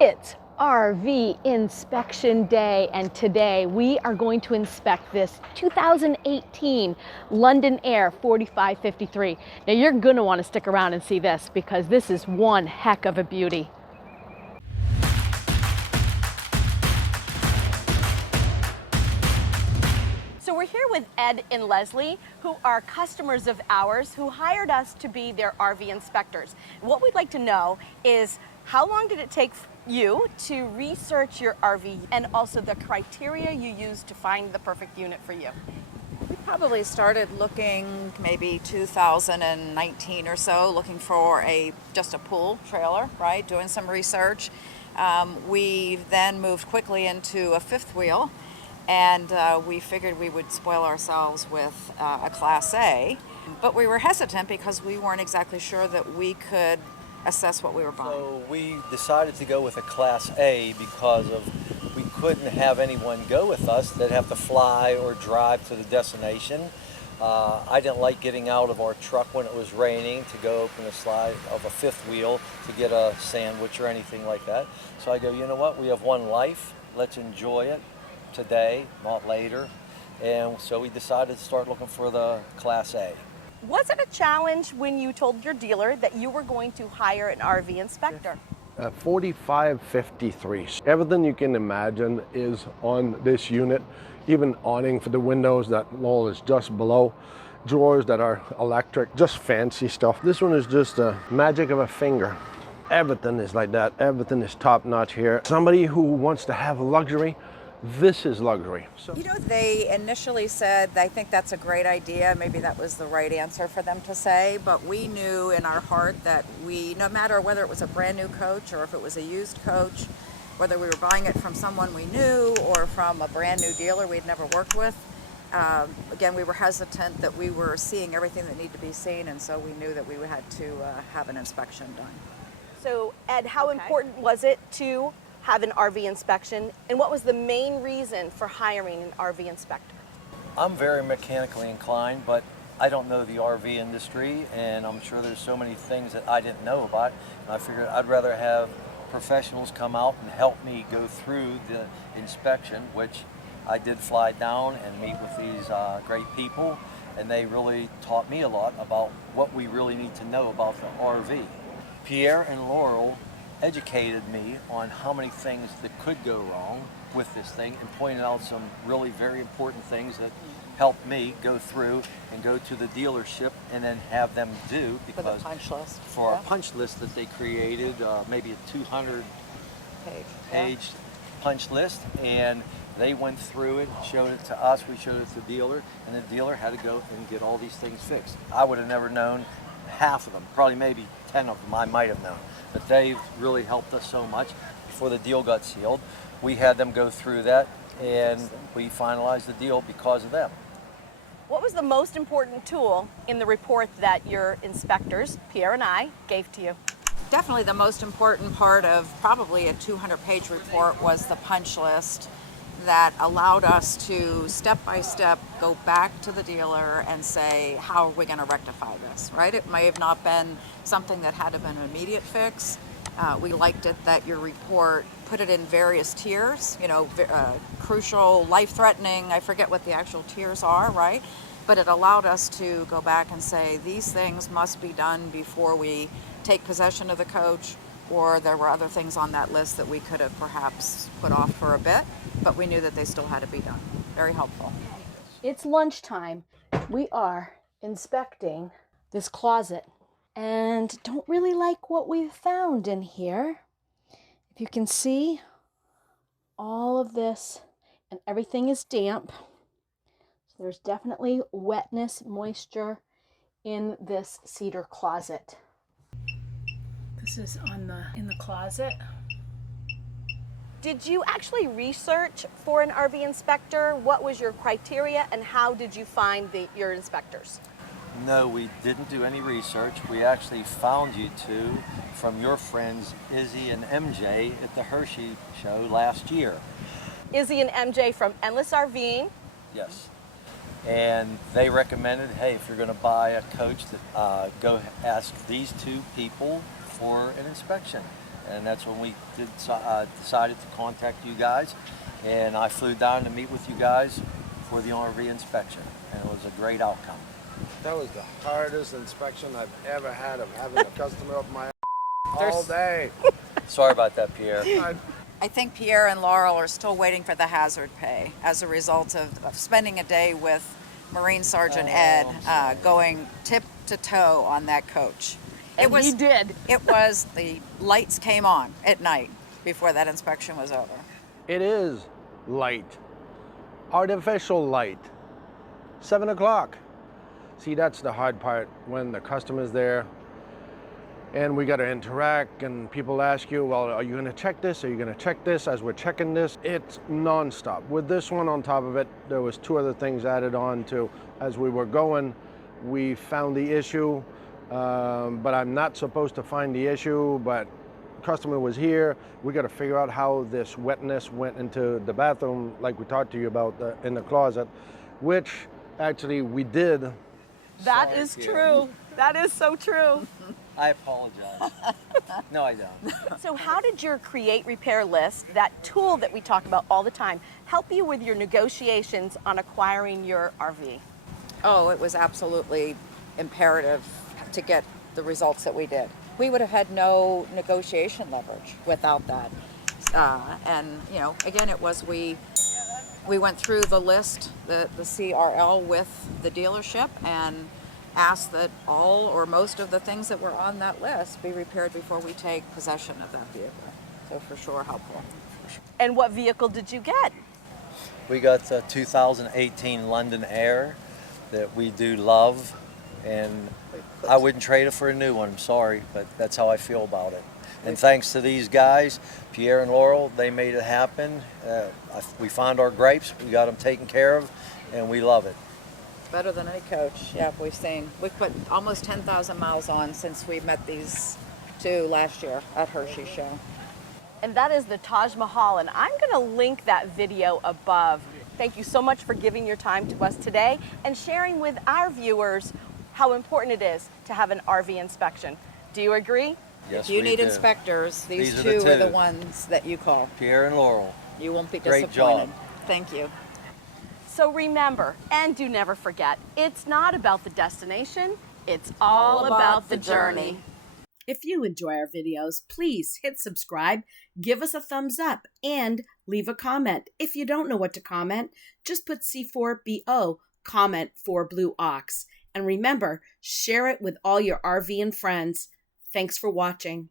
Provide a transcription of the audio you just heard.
It's RV inspection day, and today we are going to inspect this 2018 London Air 4553. Now you're gonna want to stick around and see this because this is one heck of a beauty. So we're here with Ed and Leslie, who are customers of ours who hired us to be their RV inspectors. And what we'd like to know is, how long did it take you to research your RV, and also the criteria you used to find the perfect unit for you? We probably started looking maybe 2019 or so, looking for just a pool trailer, right? Doing some research. We then moved quickly into a fifth wheel, and we figured we would spoil ourselves with a Class A, but we were hesitant because we weren't exactly sure that we could assess what we were buying. So we decided to go with a Class A because we couldn't have anyone go with us. They'd have to fly or drive to the destination. I didn't like getting out of our truck when it was raining to go open the slide of a fifth wheel to get a sandwich or anything like that. So I go, you know what, we have one life, let's enjoy it today, not later. And so we decided to start looking for the Class A. Was it a challenge when you told your dealer that you were going to hire an RV inspector? 4553. Everything you can imagine is on this unit. Even awning for the windows that Laurel is just below. Drawers that are electric, just fancy stuff. This one is just a magic of a finger. Everything is like that. Everything is top notch here. Somebody who wants to have luxury, this is luxury. So, You know, they initially said, I think that's a great idea. Maybe that was the right answer for them to say, but we knew in our heart that no matter whether it was a brand new coach or if it was a used coach, whether we were buying it from someone we knew or from a brand new dealer we'd never worked with, again, we were hesitant that we were seeing everything that needed to be seen, and so we knew that we had to have an inspection done. So Ed, how important was it to have an RV inspection, and what was the main reason for hiring an RV inspector? I'm very mechanically inclined, but I don't know the RV industry, and I'm sure there's so many things that I didn't know about. And I figured I'd rather have professionals come out and help me go through the inspection, which I did fly down and meet with these great people, and they really taught me a lot about what we really need to know about the RV. Pierre and Laurel educated me on how many things that could go wrong with this thing and pointed out some really very important things that helped me go through and go to the dealership and then have them do, because For the punch list. for our punch list that they created, maybe a 200 page punch list, and they went through it, showed it to us, we showed it to the dealer, and the dealer had to go and get all these things fixed. I would have never known half of them, probably maybe 10 of them I might have known, but they've really helped us so much. Before the deal got sealed, we had them go through that, and we finalized the deal because of them. What was the most important tool in the report that your inspectors, Pierre and I, gave to you? Definitely the most important part of probably a 200-page report was the punch list that allowed us to step by step go back to the dealer and say, how are we going to rectify this, right? It may have not been something that had to been an immediate fix. We liked it that your report put it in various tiers, crucial, life-threatening, I forget what the actual tiers are, right? But it allowed us to go back and say, these things must be done before we take possession of the coach, or there were other things on that list that we could have perhaps put off for a bit, but we knew that they still had to be done. Very helpful. It's lunchtime. We are inspecting this closet and don't really like what we've found in here. If you can see, all of this and everything is damp. So there's definitely wetness, moisture in this cedar closet. This is in the closet. Did you actually research for an RV inspector? What was your criteria, and how did you find your inspectors? No, we didn't do any research. We actually found you two from your friends Izzy and MJ at the Hershey show last year. Izzy and MJ from Endless RVing. Yes. And they recommended, hey, if you're going to buy a coach, go ask these two people for an inspection. And that's when we decided to contact you guys. And I flew down to meet with you guys for the RV inspection. And it was a great outcome. That was the hardest inspection I've ever had of having a customer up my all day. Sorry about that, Pierre. I think Pierre and Laurel are still waiting for the hazard pay as a result of spending a day with Marine Sergeant Ed going tip to toe on that coach. He did. It was, the lights came on at night before that inspection was over. It is light, artificial light, 7 o'clock. See, that's the hard part when the customer's there and we got to interact and people ask you, well, are you going to check this? Are you going to check this? As we're checking this, it's nonstop. With this one on top of it, there was 2 other things added on to. As we were going, we found the issue, but I'm not supposed to find the issue, but the customer was here. We got to figure out how this wetness went into the bathroom, like we talked to you about in the closet, which actually we did. That is true. That is so true. I apologize. No, I don't. So how did your create, repair list, that tool that we talk about all the time, help you with your negotiations on acquiring your RV? Oh, it was absolutely imperative to get the results that we did. We would have had no negotiation leverage without that. And, you know, again, it was we went through the list, the CRL with the dealership and asked that all or most of the things that were on that list be repaired before we take possession of that vehicle. So for sure helpful. And what vehicle did you get? We got the 2018 London Air that we do love, and I wouldn't trade it for a new one, I'm sorry, but that's how I feel about it. And thanks to these guys, Pierre and Laurel, they made it happen. We found our gripes, we got them taken care of, and we love it. Better than any coach. Yeah, we've put almost 10,000 miles on since we met these 2 last year at Hershey's show. And that is the Taj Mahal, and I'm going to link that video above. Thank you so much for giving your time to us today and sharing with our viewers how important it is to have an RV inspection. Do you agree? Yes, if you we need do. inspectors, these These two are are the two. ones that you call. Pierre and Laurel. You won't be Great disappointed. job. Thank you. So remember, and do never forget, it's not about the destination, it's all about the journey. If you enjoy our videos, please hit subscribe, give us a thumbs up, and leave a comment. If you don't know what to comment, just put C4BO, comment for Blue Ox. And remember, share it with all your RV and friends. Thanks for watching.